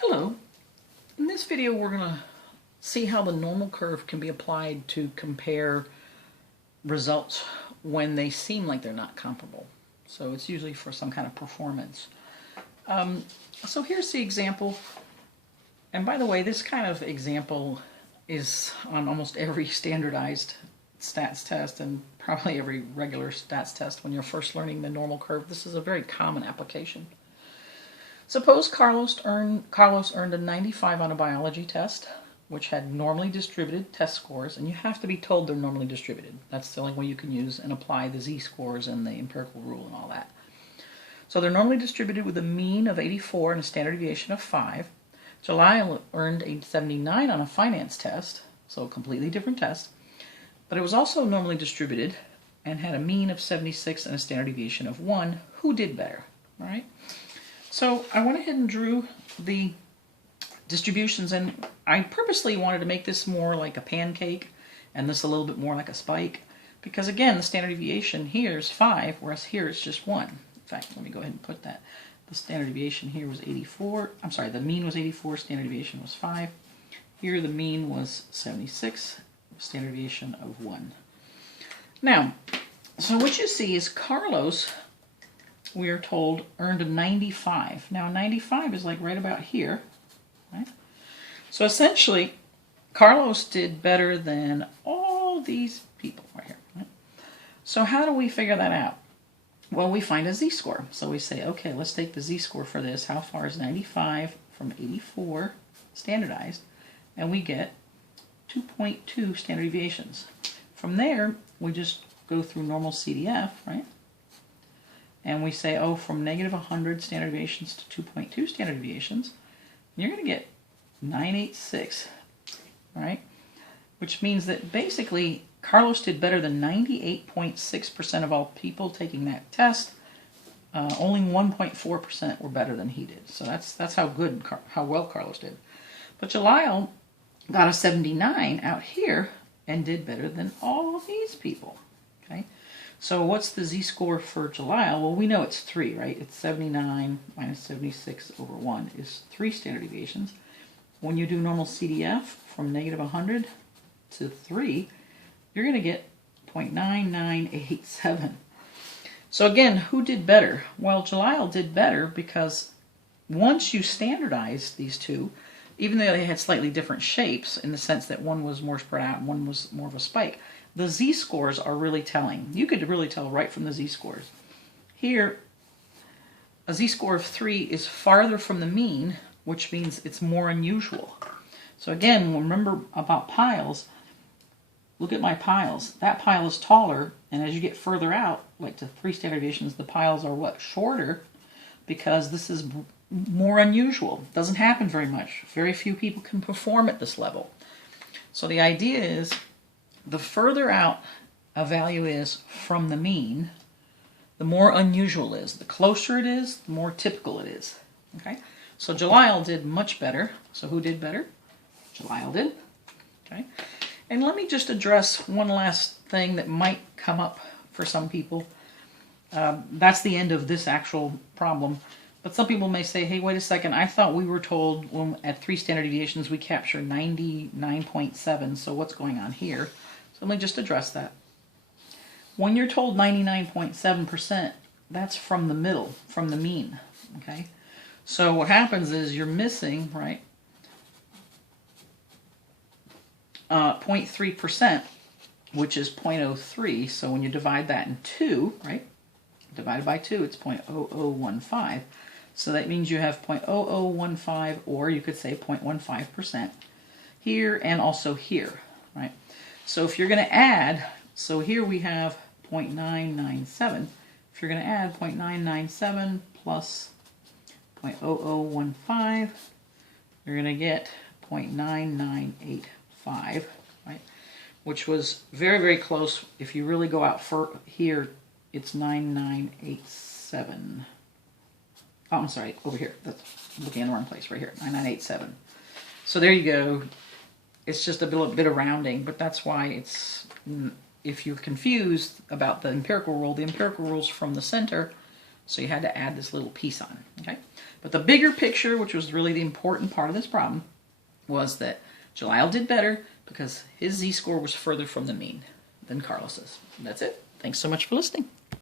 Hello. In this video we're going to see how the normal curve can be applied to compare results when they seem like they're not comparable. So it's usually for some kind of performance. So here's the example. And by the way, this kind of example is on almost every standardized stats test and probably every regular stats test when you're first learning the normal curve. This is a very common application. Suppose Carlos earned a 95 on a biology test, which had normally distributed test scores, and you have to be told they're normally distributed. That's the only way you can use and apply the z-scores and the empirical rule and all that. So they're normally distributed with a mean of 84 and a standard deviation of 5. July earned a 79 on a finance test, so a completely different test, but it was also normally distributed and had a mean of 76 and a standard deviation of 1. Who did better? All right. So I went ahead and drew the distributions, and I purposely wanted to make this more like a pancake and this a little bit more like a spike, because again the standard deviation here is 5, whereas here it's just 1. In fact, let me go ahead and put that. The standard deviation here was 84. I'm sorry, the mean was 84, standard deviation was 5. Here the mean was 76, standard deviation of 1. Now, so what you see is Carlos, we are told, earned a 95. Now 95 is like right about here, right? So essentially, Carlos did better than all these people right here, right? So how do we figure that out? Well, we find a z-score. So we say, okay, let's take the z-score for this. How far is 95 from 84 standardized? And we get 2.2 standard deviations. From there, we just go through normal CDF, right? And we say, oh, from negative 100 standard deviations to 2.2 standard deviations, you're going to get 986, right? Which means that basically Carlos did better than 98.6% of all people taking that test. Only 1.4% were better than he did. So that's how well Carlos did. But Jalil got a 79 out here and did better than all these people. Okay. So what's the z-score for Jalil? Well, we know it's 3, right? It's 79 minus 76 over 1 is 3 standard deviations. When you do normal CDF from negative 100 to 3, you're going to get 0.9987. So again, who did better? Well, Jalil did better because once you standardize these two, even though they had slightly different shapes in the sense that one was more spread out and one was more of a spike, the z-scores are really telling. You could really tell right from the z-scores. Here, a z-score of 3 is farther from the mean, which means it's more unusual. So again, remember about piles. Look at my piles. That pile is taller, and as you get further out, like to 3 standard deviations, the piles are what? Shorter, because this is more unusual. It doesn't happen very much. Very few people can perform at this level. So the idea is, the further out a value is from the mean, the more unusual it is. The closer it is, the more typical it is. Okay? So Jalil did much better. So who did better? Jalil did. Okay? And let me just address one last thing that might come up for some people. That's the end of this actual problem. But some people may say, hey, wait a second, I thought we were told when at 3 standard deviations we capture 99.7, so what's going on here? So let me just address that. When you're told 99.7%, that's from the middle, from the mean, okay? So what happens is you're missing, right, 0.3%, which is 0.03. So when you divide that in 2, right, divided by 2, it's 0.0015. So that means you have 0.0015, or you could say 0.15% here and also here, right? So if you're going to add, so here we have 0.997. If you're going to add 0.997 plus 0.0015, you're going to get 0.9985, right? Which was very, very close. If you really go out for here, it's 9987. Oh, I'm sorry, over here. That's looking in the wrong place, right here, 9987. So there you go. It's just a bit of rounding, but that's why it's, if you're confused about the empirical rule is from the center So you had to add this little piece on, okay? But the bigger picture, which was really the important part of this problem, was that Jalil did better because his z-score was further from the mean than Carlos's. That's it. Thanks so much for listening.